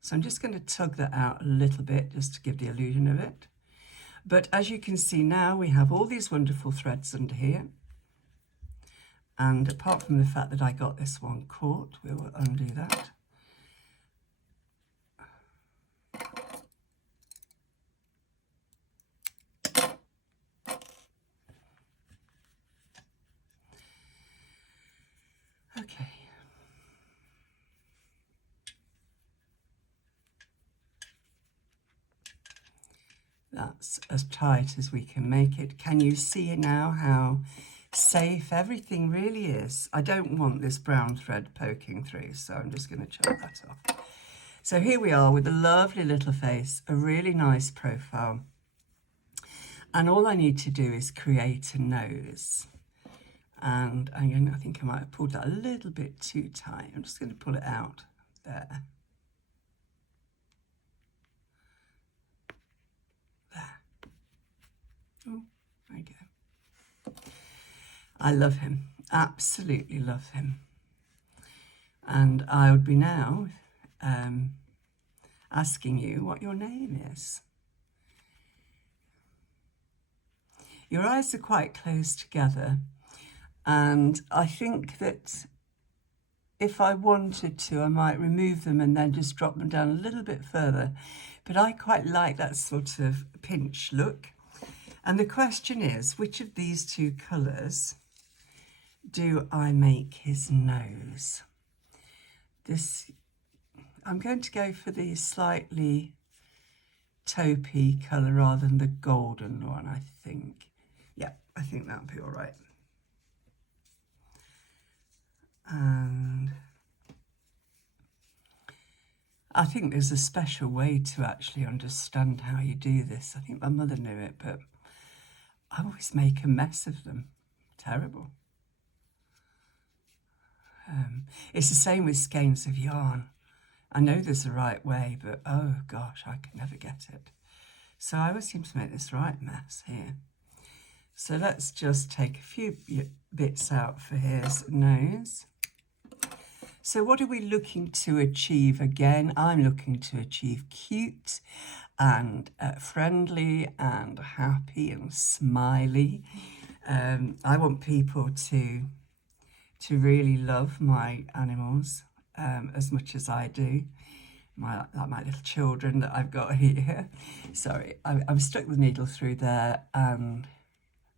So I'm just going to tug that out a little bit just to give the illusion of it. But as you can see now, we have all these wonderful threads under here. And apart from the fact that I got this one caught, we will undo that. Okay. That's as tight as we can make it. Can you see now how safe everything really is? I don't want this brown thread poking through, so I'm just going to chop that off. So here we are with a lovely little face, a really nice profile. And all I need to do is create a nose. And I think I might have pulled that a little bit too tight. I'm just going to pull it out there. There. Oh, there you go. I love him, absolutely love him. And I would be now asking you what your name is. Your eyes are quite close together. And I think that if I wanted to, I might remove them and then just drop them down a little bit further. But I quite like that sort of pinch look. And the question is, which of these two colours do I make his nose? This, I'm going to go for the slightly taupey colour rather than the golden one, I think. Yeah, I think that'll be all right. And I think there's a special way to actually understand how you do this. I think my mother knew it, but I always make a mess of them. Terrible. It's the same with skeins of yarn. I know there's a right way, but oh gosh, I can never get it. So I always seem to make this right mess here. So let's just take a few bits out for his nose. So what are we looking to achieve again? I'm looking to achieve cute and friendly and happy and smiley. I want people to really love my animals as much as I do. My little children that I've got here. Sorry, I'm stuck with the needle through there, and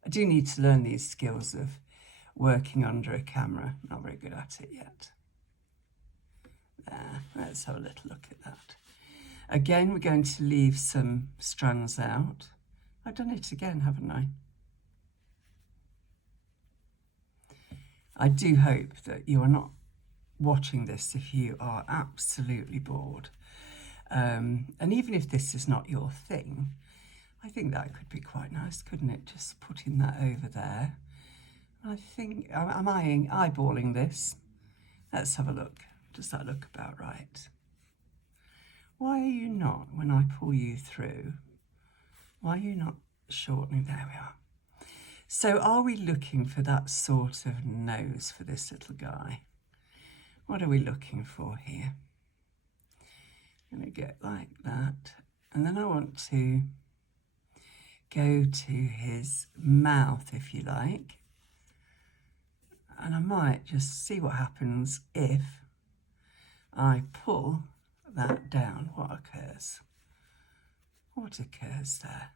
I do need to learn these skills of working under a camera. Not very good at it yet. There, let's have a little look at that. Again, we're going to leave some strands out. I've done it again, haven't I? I do hope that you are not watching this if you are absolutely bored. And even if this is not your thing, I think that could be quite nice, couldn't it? Just putting that over there. I think, am I eyeballing this? Let's have a look. Does that look about right? Why are you not, when I pull you through, why are you not shortening? There we are. So are we looking for that sort of nose for this little guy? What are we looking for here? I'm going to get like that. And then I want to go to his mouth, if you like. And I might just see what happens if I pull that down. What occurs? What occurs there?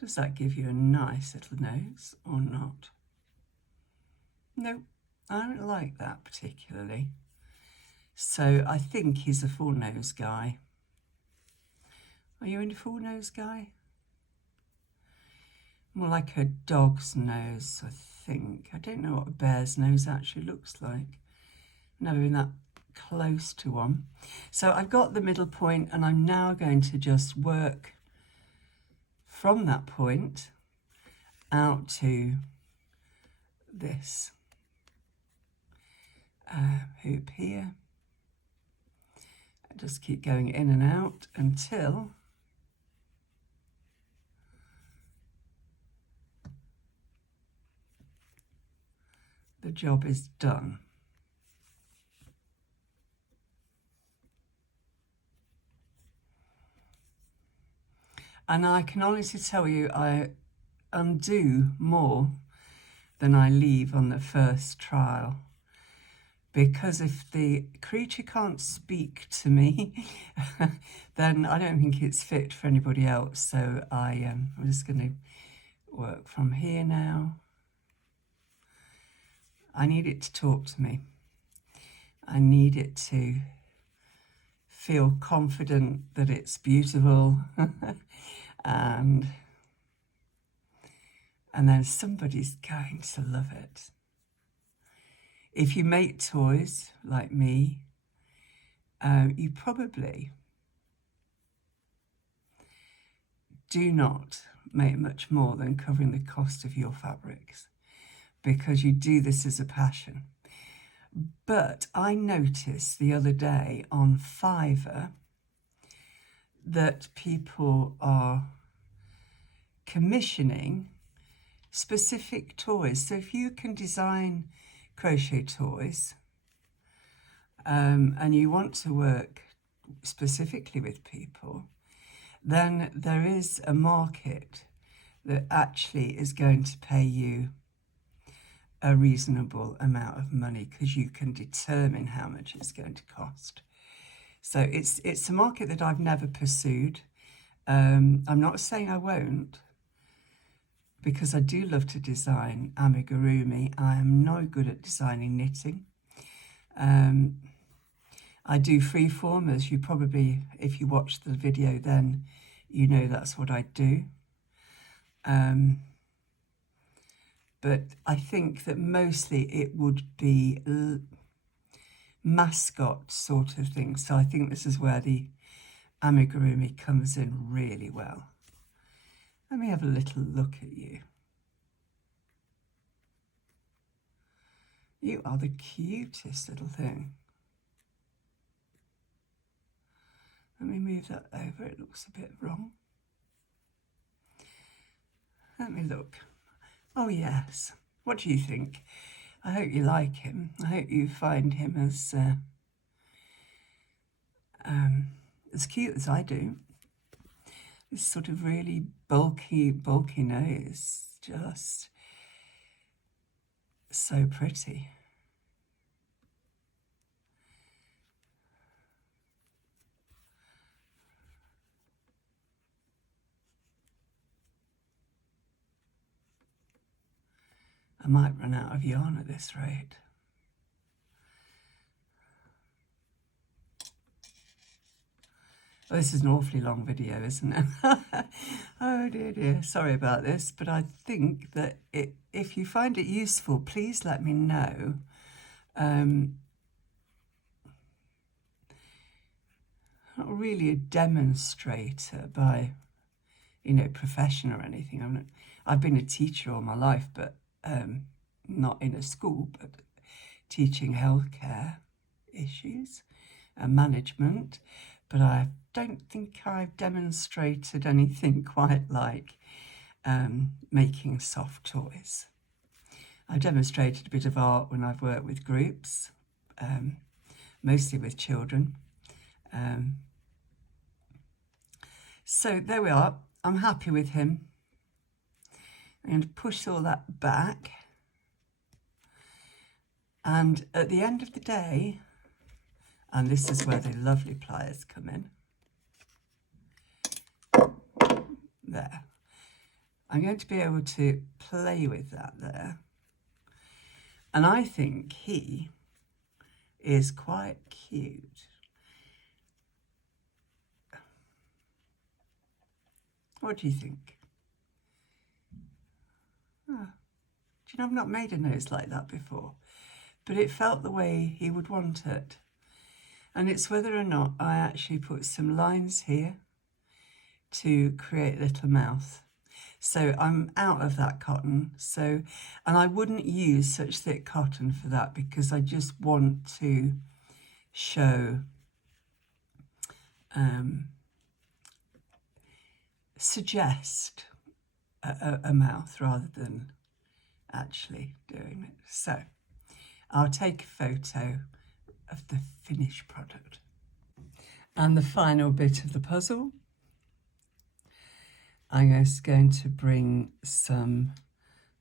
Does that give you a nice little nose or not? No, I don't like that particularly. So I think he's a full nose guy. Are you a full nose guy? More like a dog's nose, I think. I don't know what a bear's nose actually looks like. Never been that close to one. So I've got the middle point, and I'm now going to just work from that point out to this hoop here. I just keep going in and out until the job is done. And I can honestly tell you, I undo more than I leave on the first trial. Because if the creature can't speak to me, then I don't think it's fit for anybody else. So I'm just going to work from here now. I need it to talk to me. I need it to feel confident that it's beautiful. and then somebody's going to love it. If you make toys like me, you probably do not make much more than covering the cost of your fabrics, because you do this as a passion. But I noticed the other day on Fiverr that people are commissioning specific toys. So if you can design crochet toys and you want to work specifically with people, then there is a market that actually is going to pay you a reasonable amount of money, because you can determine how much it's going to cost. So it's a market that I've never pursued. I'm not saying I won't, because I do love to design amigurumi. I am no good at designing knitting. I do freeform, as you probably, if you watch the video, then you know that's what I do. But I think that mostly it would be mascot sort of thing. So I think this is where the amigurumi comes in really well. Let me have a little look at you. You are the cutest little thing. Let me move that over, it looks a bit wrong. Let me look. Oh yes, what do you think? I hope you like him. I hope you find him as cute as I do. This sort of really bulky nose, just so pretty. I might run out of yarn at this rate. Oh, this is an awfully long video, isn't it? Oh dear. Sorry about this, but I think that if you find it useful, please let me know. I'm not really a demonstrator by, profession or anything. I've been a teacher all my life, but not in a school, but teaching healthcare issues and management. But I don't think I've demonstrated anything quite like making soft toys. I've demonstrated a bit of art when I've worked with groups, mostly with children. So there we are. I'm happy with him. I'm going to push all that back. And at the end of the day, and this is where the lovely pliers come in. There. I'm going to be able to play with that there. And I think he is quite cute. What do you think? Oh, do you know, I've not made a nose like that before, but it felt the way he would want it. And it's whether or not I actually put some lines here to create a little mouth. So I'm out of that cotton. And I wouldn't use such thick cotton for that because I just want to show, suggest a mouth rather than actually doing it. So I'll take a photo of the finished product. And the final bit of the puzzle, I'm just going to bring some,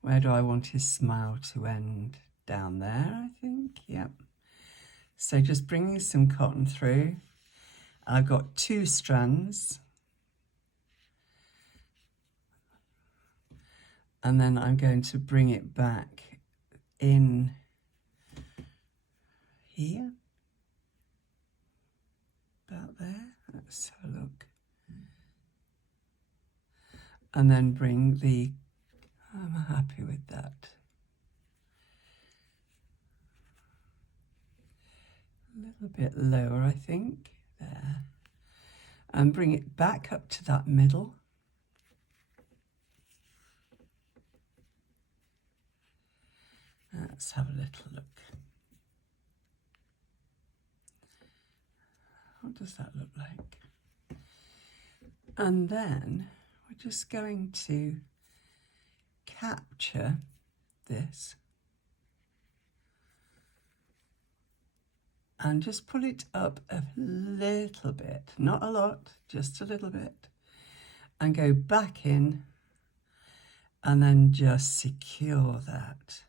where do I want his smile to end? Down there, I think, yep. So just bringing some cotton through. I've got 2 strands. And then I'm going to bring it back in here. About there, let's have a look. And then bring the, I'm happy with that. A little bit lower, I think, there. And bring it back up to that middle. Let's have a little look. What does that look like? And then we're just going to capture this and just pull it up a little bit, not a lot, just a little bit, and go back in and then just secure that.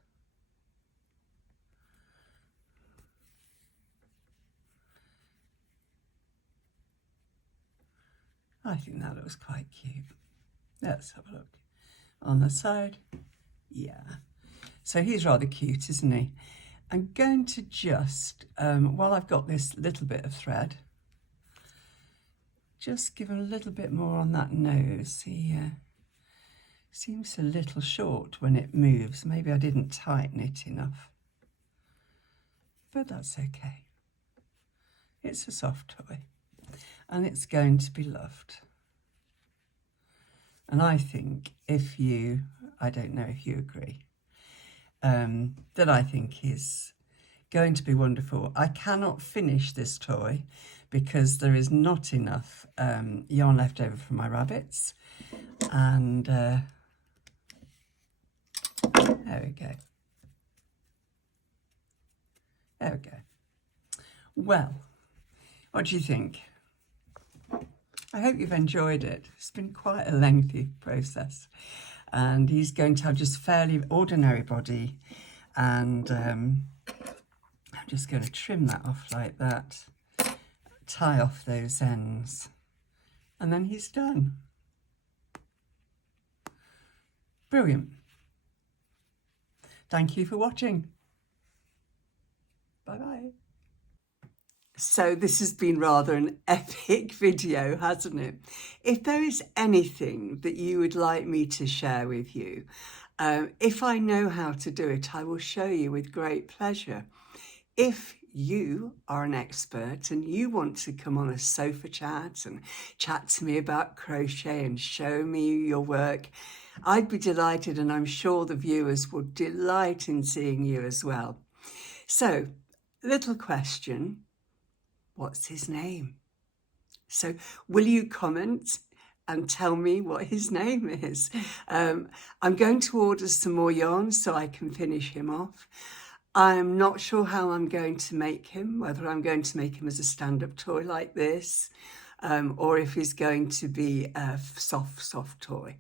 I think that looks quite cute. Let's have a look. On the side, yeah. So he's rather cute, isn't he? I'm going to just, while I've got this little bit of thread, just give him a little bit more on that nose. He seems a little short when it moves. Maybe I didn't tighten it enough, but that's okay. It's a soft toy and it's going to be loved. And I think if you, I don't know if you agree, that I think is going to be wonderful. I cannot finish this toy because there is not enough yarn left over from my rabbits. And there we go. There we go. Well, what do you think? I hope you've enjoyed it. It's been quite a lengthy process. And he's going to have just fairly ordinary body. And I'm just going to trim that off like that. Tie off those ends. And then he's done. Thank you for watching. Bye-bye. So this has been rather an epic video, hasn't it? If there is anything that you would like me to share with you, if I know how to do it, I will show you with great pleasure. If you are an expert and you want to come on a sofa chat and chat to me about crochet and show me your work, I'd be delighted, and I'm sure the viewers would delight in seeing you as well. So, little question, what's his name? So will you comment and tell me what his name is? I'm going to order some more yarn so I can finish him off. I'm not sure how I'm going to make him, whether I'm going to make him as a stand-up toy like this, or if he's going to be a soft toy.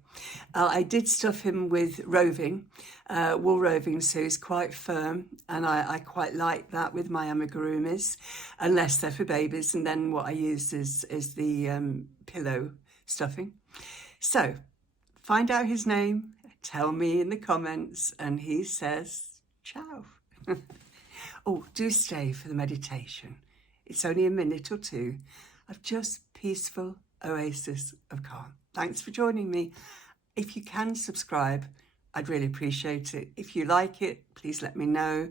I did stuff him with roving, wool roving, so he's quite firm, and I quite like that with my amigurumis, unless they're for babies, and then what I use is the pillow stuffing. So find out his name, tell me in the comments, and he says ciao. Oh, do stay for the meditation. It's only a minute or two of just peaceful oasis of calm. Thanks for joining me. If you can subscribe, I'd really appreciate it. If you like it, please let me know.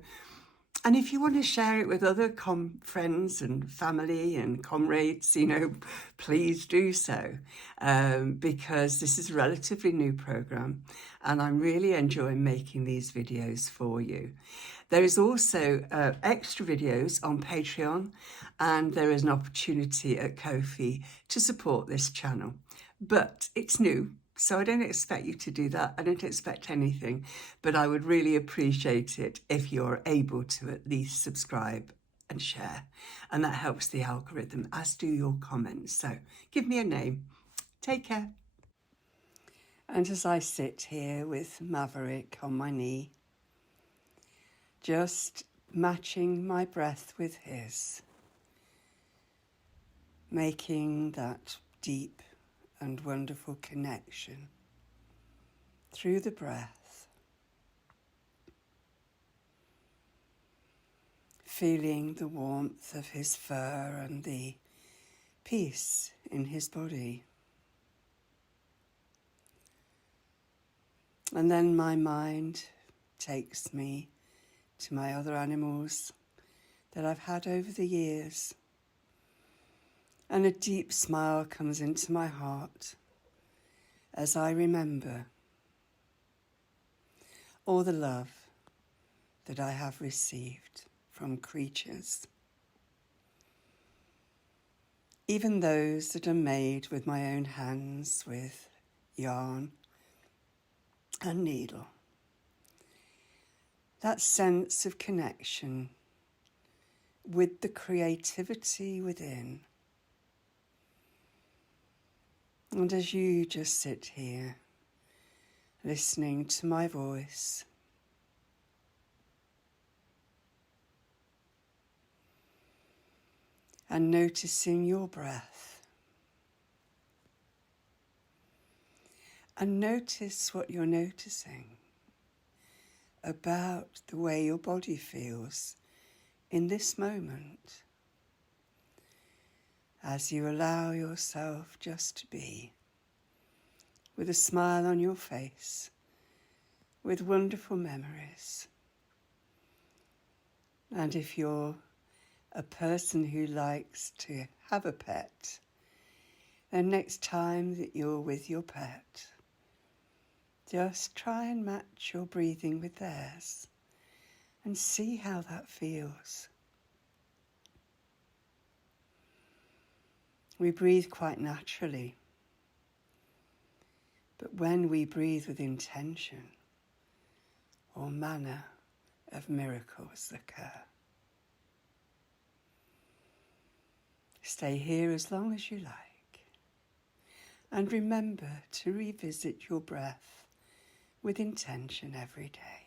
And if you want to share it with other friends and family and comrades, you know, please do so, because this is a relatively new program and I'm really enjoying making these videos for you. There is also extra videos on Patreon, and there is an opportunity at Ko-fi to support this channel. But it's new, so I don't expect you to do that. I don't expect anything, but I would really appreciate it if you're able to at least subscribe and share. And that helps the algorithm, as do your comments. So give me a name. Take care. And as I sit here with Maverick on my knee, just matching my breath with his, making that deep and wonderful connection through the breath, feeling the warmth of his fur and the peace in his body. And then my mind takes me to my other animals that I've had over the years, and a deep smile comes into my heart as I remember all the love that I have received from creatures, even those that are made with my own hands with yarn and needle. That sense of connection with the creativity within. And as you just sit here, listening to my voice, and noticing your breath, and notice what you're noticing about the way your body feels in this moment, as you allow yourself just to be, with a smile on your face, with wonderful memories. And if you're a person who likes to have a pet, then next time that you're with your pet, just try and match your breathing with theirs and see how that feels. We breathe quite naturally, but when we breathe with intention, all manner of miracles occur. Stay here as long as you like, and remember to revisit your breath with intention every day.